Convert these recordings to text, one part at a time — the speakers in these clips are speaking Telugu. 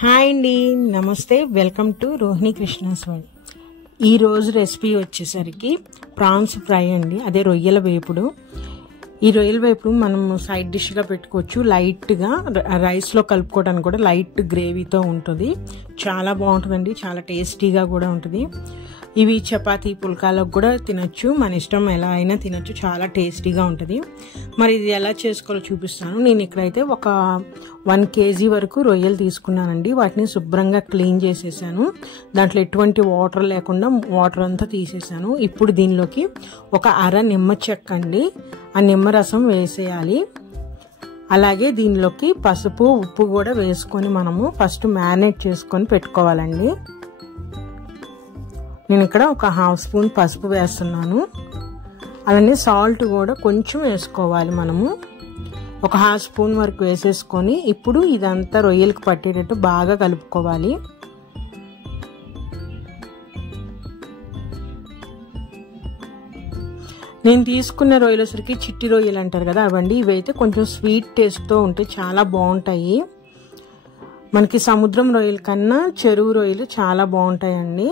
హాయ్ అండి, నమస్తే. Welcome to Rohini Krishna's world. ఈరోజు రెసిపీ వచ్చేసరికి ప్రాన్స్ ఫ్రై అండి, అదే రొయ్యల వేపుడు. ఈ రొయ్యల వేపుడు మనం సైడ్ డిష్గా పెట్టుకోవచ్చు. లైట్గా రైస్లో కలుపుకోవడానికి కూడా లైట్ గ్రేవీతో ఉంటుంది. చాలా బాగుంటుందండి, చాలా టేస్టీగా కూడా ఉంటుంది. ఇవి చపాతీ పుల్కాలకు కూడా తినచ్చు, మన ఇష్టం, ఎలా అయినా తినచ్చు. చాలా టేస్టీగా ఉంటుంది. మరి ఇది ఎలా చేసుకోవాలో చూపిస్తాను. నేను ఇక్కడైతే ఒక 1 kg వరకు రొయ్యలు తీసుకున్నానండి. వాటిని శుభ్రంగా క్లీన్ చేసేసాను. దాంట్లో ఎటువంటి వాటర్ లేకుండా వాటర్ అంతా తీసేసాను. ఇప్పుడు దీనిలోకి ఒక అర నిమ్మ చెక్క అండి, ఆ నిమ్మరసం వేసేయాలి. అలాగే దీనిలోకి పసుపు, ఉప్పు కూడా వేసుకొని మనము ఫస్ట్ మ్యారినేట్ చేసుకొని పెట్టుకోవాలండి. నేను ఇక్కడ ఒక 1/2 స్పూన్ పసుపు వేస్తున్నాను. అలానే సాల్ట్ కూడా కొంచెం వేసుకోవాలి. మనము ఒక 1/2 స్పూన్ వరకు వేసేసుకొని ఇప్పుడు ఇదంతా రొయ్యలకు పట్టేటట్టు బాగా కలుపుకోవాలి. నేను తీసుకున్న రొయ్యలసరికి చిట్టి రొయ్యలు అంటారు కదా, అవండి. ఇవైతే కొంచెం స్వీట్ టేస్ట్తో ఉంటే చాలా బాగుంటాయి. మనకి సముద్రం రొయ్యల కన్నా చెరువు రొయ్యలు చాలా బాగుంటాయండి.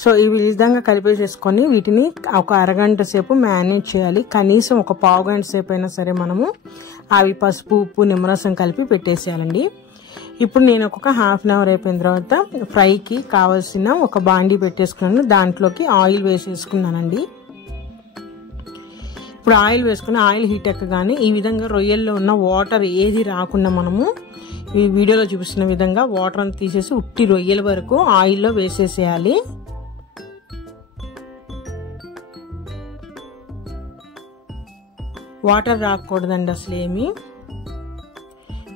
సో ఈ విధంగా కలిపేసేసుకొని వీటిని ఒక అరగంట సేపు మ్యారినేట్ చేయాలి. కనీసం ఒక పావు గంట సేపు అయినా సరే మనము అవి పసుపు, ఉప్పు, నిమ్మరసం కలిపి పెట్టేసేయాలండి. ఇప్పుడు నేను ఒక 1/2 అవర్ అయిపోయిన తర్వాత ఫ్రైకి కావాల్సిన ఒక బాండీ పెట్టేసుకున్నాను. దాంట్లోకి ఆయిల్ వేసేసుకున్నానండి. ఇప్పుడు ఆయిల్ వేసుకుని ఆయిల్ హీట్ ఎక్కగానే ఈ విధంగా రొయ్యల్లో ఉన్న వాటర్ ఏది రాకుండా మనము ఈ వీడియోలో చూపిస్తున్న విధంగా వాటర్ అంతా తీసేసి ఉట్టి రొయ్యల వరకు ఆయిల్లో వేసేసేయాలి. వాటర్ రాకూడదండి అసలు ఏమి.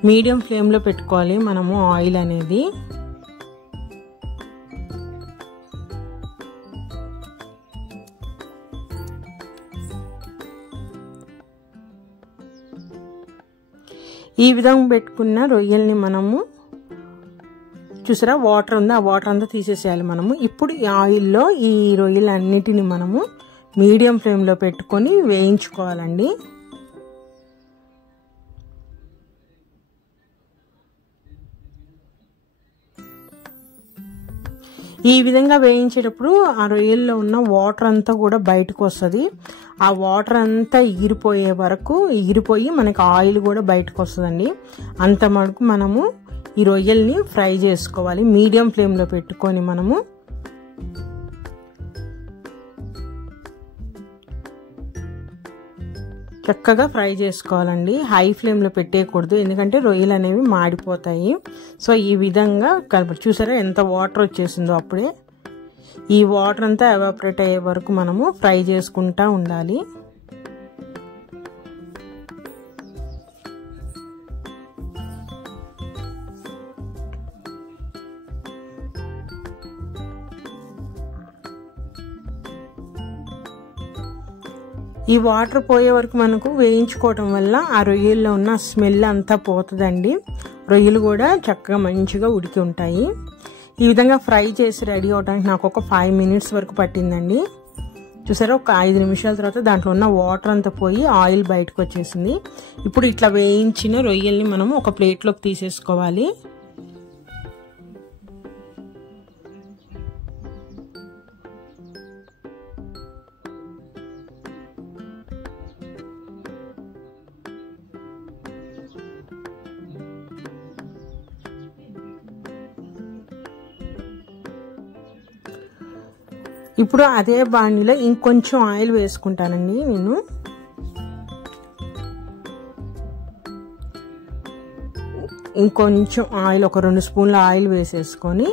మీడియం ఫ్లేమ్లో పెట్టుకోవాలి మనము ఆయిల్ అనేది. ఈ విధంగా పెట్టుకున్న రొయ్యల్ని మనము చూసారా, వాటర్ ఉంది, ఆ వాటర్ అంతా తీసేసేయాలి మనము. ఇప్పుడు ఈ ఆయిల్లో ఈ రొయ్యలన్నిటిని మనము మీడియం ఫ్లేమ్లో పెట్టుకొని వేయించుకోవాలండి. ఈ విధంగా వేయించేటప్పుడు ఆ రొయ్యల్లో ఉన్న వాటర్ అంతా కూడా బయటకు వస్తుంది. ఆ వాటర్ అంతా ఎగిరిపోయి మనకి ఆయిల్ కూడా బయటకు వస్తుందండి. అంత మటుకు మనము ఈ రొయ్యల్ని ఫ్రై చేసుకోవాలి. మీడియం ఫ్లేమ్లో పెట్టుకొని మనము చక్కగా ఫ్రై చేసుకోవాలండి. హై ఫ్లేమ్లో పెట్టేయకూడదు, ఎందుకంటే రొయ్యలు అనేవి మాడిపోతాయి. సో ఈ విధంగా చూసారా ఎంత వాటర్ వచ్చేసిందో. అప్పుడే ఈ వాటర్ అంతా ఎవాపరేట్ అయ్యే వరకు మనము ఫ్రై చేసుకుంటూ ఉండాలి. ఈ వాటర్ పోయే వరకు మనకు వేయించుకోవటం వల్ల ఆ రొయ్యల్లో ఉన్న స్మెల్ అంతా పోతుందండి. రొయ్యలు కూడా చక్కగా మంచిగా ఉడికి ఉంటాయి. ఈ విధంగా ఫ్రై చేసి రెడీ అవడానికి నాకు ఒక 5 minutes వరకు పట్టిందండి. చూసారా, ఒక 5 నిమిషాల తర్వాత దాంట్లో ఉన్న వాటర్ అంతా పోయి ఆయిల్ బయటకు వచ్చేసింది. ఇప్పుడు ఇట్లా వేయించిన రొయ్యల్ని మనము ఒక ప్లేట్లోకి తీసేసుకోవాలి. ఇప్పుడు అదే బాండీలో ఇంకొంచెం ఆయిల్ వేసుకుంటానండి నేను. ఇంకొంచెం ఆయిల్, ఒక 2 స్పూన్ల ఆయిల్ వేసేసుకొని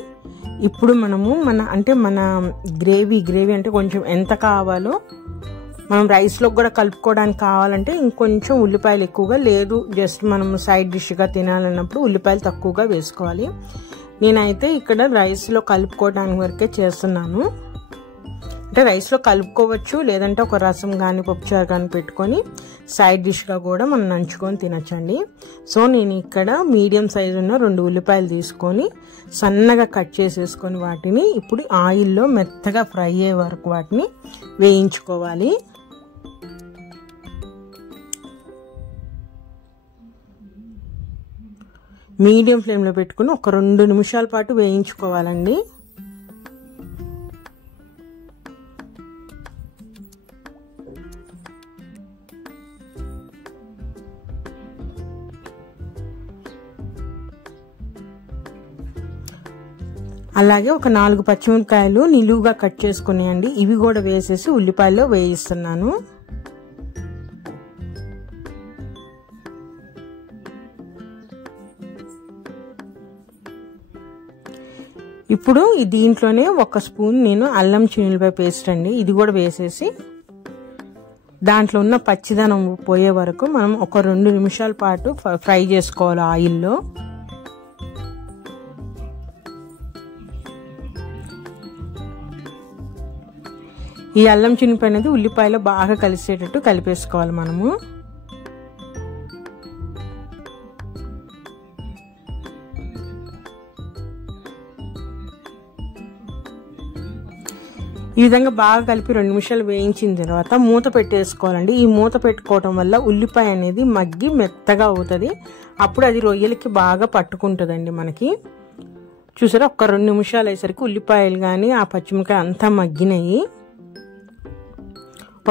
ఇప్పుడు మనము మన గ్రేవీ అంటే కొంచెం ఎంత కావాలో, మనం రైస్లో కూడా కలుపుకోవడానికి కావాలంటే ఇంకొంచెం ఉల్లిపాయలు ఎక్కువగా, లేదు జస్ట్ మనం సైడ్ డిష్గా తినాలన్నప్పుడు ఉల్లిపాయలు తక్కువగా వేసుకోవాలి. నేనైతే ఇక్కడ రైస్లో కలుపుకోవడానికి వరకే చేస్తున్నాను. అంటే రైస్లో కలుపుకోవచ్చు, లేదంటే ఒక రసం కానీ పప్పుచారు కానీ పెట్టుకొని సైడ్ డిష్గా కూడా మనం నంచుకొని తినచ్చండి. సో నేను ఇక్కడ మీడియం సైజు ఉన్న 2 ఉల్లిపాయలు తీసుకొని సన్నగా కట్ చేసేసుకొని వాటిని ఇప్పుడు ఆయిల్లో మెత్తగా ఫ్రై అయ్యే వరకు వాటిని వేయించుకోవాలి. మీడియం ఫ్లేమ్లో పెట్టుకుని ఒక 2 నిమిషాల పాటు వేయించుకోవాలండి. అలాగే ఒక 4 పచ్చిమిరపకాయలు నిలువుగా కట్ చేసుకున్నాయండి, ఇవి కూడా వేసేసి ఉల్లిపాయలో వేయిస్తున్నాను. ఇప్పుడు దీంట్లోనే 1 స్పూన్ నేను అల్లం చిన్నులపాయ పేస్ట్ అండి, ఇది కూడా వేసేసి దాంట్లో ఉన్న పచ్చిదనం పోయే వరకు మనం ఒక 2 నిమిషాల పాటు ఫ్రై చేసుకోవాలి ఆయిల్లో. ఈ అల్లం చిన్నులపాయ అనేది ఉల్లిపాయలో బాగా కలిసేటట్టు కలిపేసుకోవాలి మనము. ఈ విధంగా బాగా కలిపి 2 నిమిషాలు వేయించిన తర్వాత మూత పెట్టేసుకోవాలండి. ఈ మూత పెట్టుకోవడం వల్ల ఉల్లిపాయ అనేది మగ్గి మెత్తగా అవుతుంది, అప్పుడు అది రొయ్యలకి బాగా పట్టుకుంటుందండి మనకి. చూసారా, ఒక 2 నిమిషాలు అయ్యేసరికి ఉల్లిపాయలు కానీ ఆ పచ్చిమిరపకాయ అంతా మగ్గినాయి.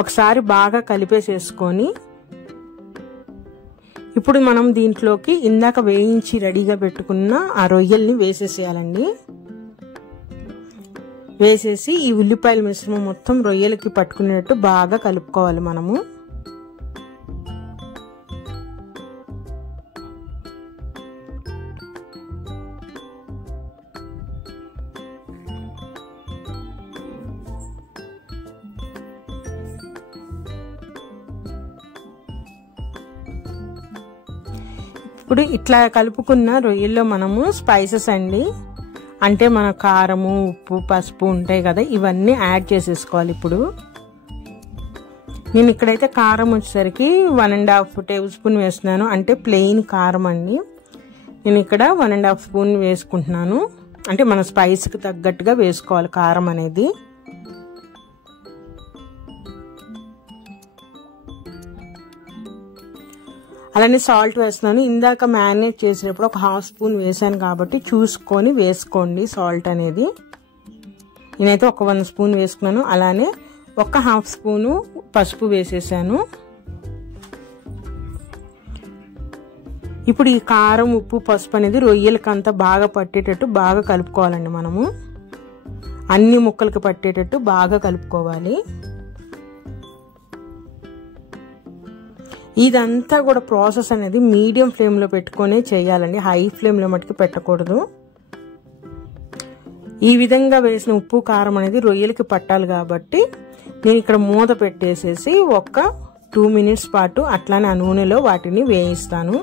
ఒకసారి బాగా కలిపేసేసుకొని ఇప్పుడు మనం దీంట్లోకి ఇందాక వేయించి రెడీగా పెట్టుకున్న ఆ రొయ్యల్ని వేసేసేయాలండి. వేసేసి ఈ ఉల్లిపాయల మిశ్రమం మొత్తం రొయ్యలకి పట్టుకునేటట్టు బాగా కలుపుకోవాలి మనము. ఇప్పుడు ఇట్లా కలుపుకున్న రొయ్యల్లో మనము స్పైసెస్ అండి, అంటే మన కారము, ఉప్పు, పసుపు ఉంటాయి కదా, ఇవన్నీ యాడ్ చేసేసుకోవాలి. ఇప్పుడు నేను ఇక్కడైతే కారం వచ్చేసరికి 1.5 టేబుల్ స్పూన్ వేస్తున్నాను, అంటే ప్లెయిన్ కారం అండి. నేను ఇక్కడ 1.5 స్పూన్ వేసుకుంటున్నాను, అంటే మన స్పైస్కి తగ్గట్టుగా వేసుకోవాలి కారం అనేది. అలానే సాల్ట్ వేస్తున్నాను. ఇందాక మ్యారినేట్ చేసినప్పుడు ఒక 1/2 స్పూన్ వేసాను కాబట్టి చూసుకొని వేసుకోండి సాల్ట్ అనేది. నేనైతే ఒక 1 స్పూన్ వేసుకున్నాను. అలానే ఒక 1/2 స్పూను పసుపు వేసేసాను. ఇప్పుడు ఈ కారం, ఉప్పు, పసుపు అనేది రొయ్యలకంతా బాగా పట్టేటట్టు బాగా కలుపుకోవాలండి మనము. అన్ని ముక్కలకి పట్టేటట్టు బాగా కలుపుకోవాలి. ఇదంతా కూడా ప్రాసెస్ అనేది మీడియం ఫ్లేమ్లో పెట్టుకొని చేయాలండి, హై ఫ్లేమ్లో మట్టుకు పెట్టకూడదు. ఈ విధంగా వేసిన ఉప్పు, కారం అనేది రొయ్యలకి పట్టాలి కాబట్టి నేను ఇక్కడ మూత పెట్టేసేసి ఒక 2 మినిట్స్ పాటు అట్లానే ఆ నూనెలో వాటిని వేయిస్తాను.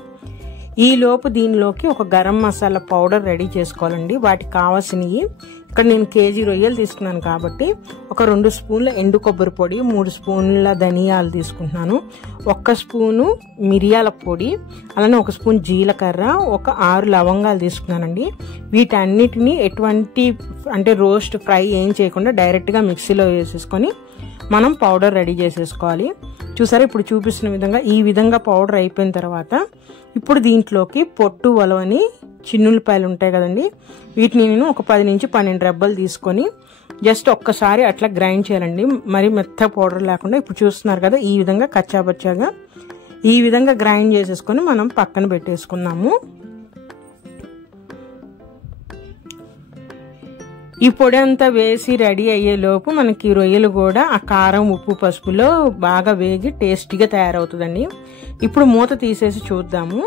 ఈ లోపు దీనిలోకి ఒక గరం మసాలా పౌడర్ రెడీ చేసుకోవాలండి. వాటికి కావాల్సినవి ఇక్కడ నేను కేజీ రొయ్యలు తీసుకున్నాను కాబట్టి ఒక 2 స్పూన్ల ఎండు కొబ్బరి పొడి, 3 స్పూన్ల ధనియాలు తీసుకుంటున్నాను, 1 స్పూను మిరియాల పొడి, అలానే 1 స్పూన్ జీలకర్ర, ఒక 6 లవంగాలు తీసుకున్నానండి. వీటన్నిటిని ఎటువంటి అంటే రోస్ట్ ఫ్రై ఏం చేయకుండా డైరెక్ట్గా మిక్సీలో వేసేసుకొని మనం పౌడర్ రెడీ చేసేసుకోవాలి. చూసారా, ఇప్పుడు చూపిస్తున్న విధంగా ఈ విధంగా పౌడర్ అయిపోయిన తర్వాత ఇప్పుడు దీంట్లోకి పొట్టు వలవని చిన్నులపాయలు ఉంటాయి కదండి, వీటిని నేను ఒక 10 నుంచి 12 రెబ్బలు తీసుకొని జస్ట్ ఒక్కసారి అట్లా గ్రైండ్ చేయాలండి, మరి మెత్త పౌడర్ లేకుండా. ఇప్పుడు చూస్తున్నారు కదా, ఈ విధంగా కచ్చాపచ్చాగా ఈ విధంగా గ్రైండ్ చేసేసుకొని మనం పక్కన పెట్టేసుకున్నాము. ఈ పొడి అంతా వేసి రెడీ అయ్యేలోపు మనకి రొయ్యలు కూడా ఆ కారం, ఉప్పు, పసుపులో బాగా వేగి టేస్టీగా తయారవుతుందండి. ఇప్పుడు మూత తీసేసి చూద్దాము.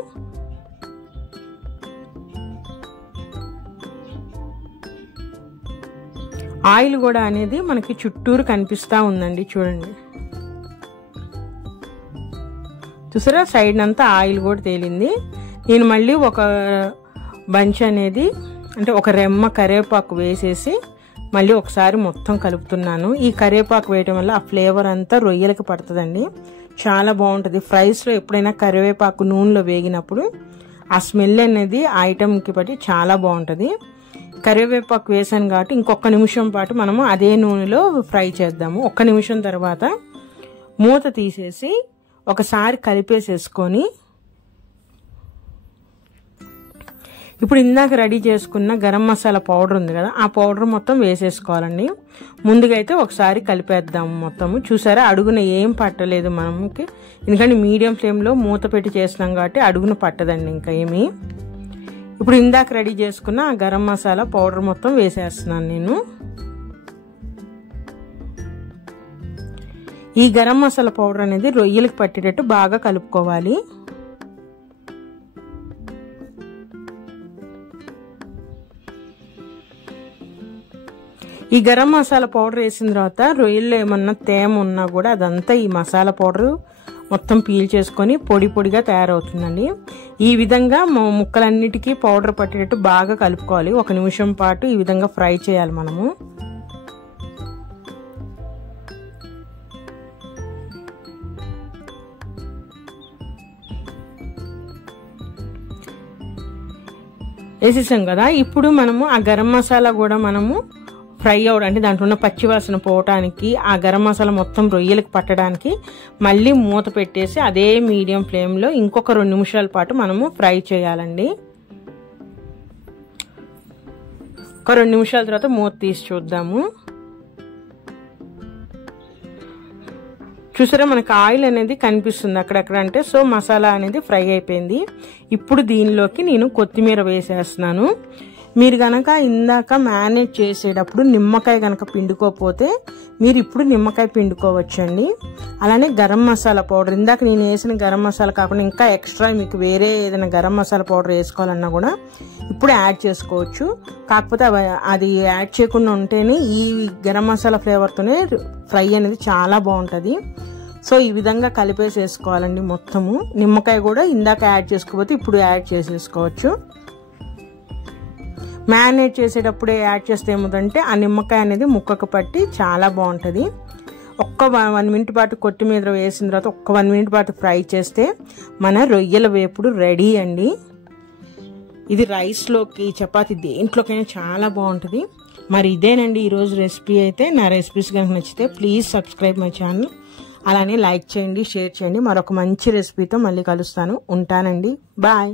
ఆయిల్ కూడా అనేది మనకి చుట్టూరు కనిపిస్తూ ఉందండి, చూడండి. చూసారా, సైడ్ అంతా ఆయిల్ కూడా తేలింది. నేను మళ్ళీ ఒక బంచ్ అనేది అంటే ఒక రెమ్మ కరివేపాకు వేసేసి మళ్ళీ ఒకసారి మొత్తం కలుపుతున్నాను. ఈ కరివేపాకు వేయటం వల్ల ఆ ఫ్లేవర్ అంతా రొయ్యలకి పడుతుందండి, చాలా బాగుంటుంది. ఫ్రైస్లో ఎప్పుడైనా కరివేపాకు నూనెలో వేగినప్పుడు ఆ స్మెల్ అనేది ఐటమ్కి బట్టి చాలా బాగుంటుంది. కరివేపాకు వేసాను కాబట్టి ఇంకొక నిమిషం పాటు మనము అదే నూనెలో ఫ్రై చేద్దాము. 1 నిమిషం తర్వాత మూత తీసేసి ఒకసారి కలిపేసేసుకొని ఇప్పుడు ఇందాక రెడీ చేసుకున్న గరం మసాలా పౌడర్ ఉంది కదా, ఆ పౌడర్ మొత్తం వేసేసుకోవాలండి. ముందుగా అయితే ఒకసారి కలిపేద్దాము మొత్తము. చూసారా, అడుగున ఏం పట్టలేదు మనకి, ఎందుకంటే మీడియం ఫ్లేమ్లో మూత పెట్టి చేస్తున్నాం కాబట్టి అడుగున పట్టదండి ఇంకా ఏమి. ఇప్పుడు ఇందాక రెడీ చేసుకున్న ఆ గరం మసాలా పౌడర్ మొత్తం వేసేస్తున్నాను నేను. ఈ గరం మసాలా పౌడర్ అనేది రొయ్యలకు పట్టేటట్టు బాగా కలుపుకోవాలి. ఈ గరం మసాలా పౌడర్ వేసిన తర్వాత రొయ్యల్లో ఏమన్నా తేమ ఉన్నా కూడా అదంతా ఈ మసాలా పౌడర్ మొత్తం పీల్ చేసుకొని పొడి పొడిగా తయారవుతుందండి. ఈ విధంగా ముక్కలన్నిటికీ పౌడర్ పట్టేటట్టు బాగా కలుపుకోవాలి. 1 నిమిషం పాటు ఈ విధంగా ఫ్రై చేయాలి మనము. వేసేసాం కదా, ఇప్పుడు మనము ఆ గరం మసాలా కూడా మనము ఫ్రై అవడం అంటే దాంట్లో ఉన్న పచ్చివాసన పోవటానికి, ఆ గరం మసాలా మొత్తం రొయ్యలకు పట్టడానికి మళ్ళీ మూత పెట్టేసి అదే మీడియం ఫ్లేమ్లో ఇంకొక 2 నిమిషాల పాటు మనము ఫ్రై చేయాలండి. ఒక 2 నిమిషాల తర్వాత మూత తీసి చూద్దాము. చూసారా, మనకు ఆయిల్ అనేది కనిపిస్తుంది అక్కడక్కడ, అంటే సో మసాలా అనేది ఫ్రై అయిపోయింది. ఇప్పుడు దీనిలోకి నేను కొత్తిమీర వేసేస్తున్నాను. మీరు గనక ఇందాక మ్యారినేట్ చేసేటప్పుడు నిమ్మకాయ గనక పిండుకోకపోతే మీరు ఇప్పుడు నిమ్మకాయ పిండుకోవచ్చండి. అలానే గరం మసాలా పౌడర్, ఇందాక నేను వేసిన గరం మసాలా కాకుండా ఇంకా ఎక్స్ట్రా మీకు వేరే ఏదైనా గరం మసాలా పౌడర్ వేసుకోవాలన్నా కూడా ఇప్పుడు యాడ్ చేసుకోవచ్చు. కాకపోతే అది యాడ్ చేయకుండా ఉంటేనే ఈ గరం మసాలా ఫ్లేవర్తోనే ఫ్రై అనేది చాలా బాగుంటుంది. సో ఈ విధంగా కలిపేసేసుకోవాలండి మొత్తము. నిమ్మకాయ కూడా ఇందాక యాడ్ చేసుకోకపోతే ఇప్పుడు యాడ్ చేసేసుకోవచ్చు. మ్యారినేట్ చేసేటప్పుడే యాడ్ చేస్తే ఏముందంటే ఆ నిమ్మకాయ అనేది ముక్కకు పట్టి చాలా బాగుంటుంది. ఒక్క 1 మినిట్ పాటు కొత్తిమీర వేసిన తర్వాత ఒక్క 1 మినిట్ పాటు ఫ్రై చేస్తే మన రొయ్యల వేపుడు రెడీ అండి. ఇది రైస్లోకి, చపాతీ దేంట్లోకైనా చాలా బాగుంటుంది. మరి ఇదేనండి ఈరోజు రెసిపీ. అయితే నా రెసిపీస్ కనుక నచ్చితే ప్లీజ్ సబ్స్క్రైబ్ మై ఛానల్. అలానే లైక్ చేయండి, షేర్ చేయండి. మరొక మంచి రెసిపీతో మళ్ళీ కలుస్తాను. ఉంటానండి, బాయ్.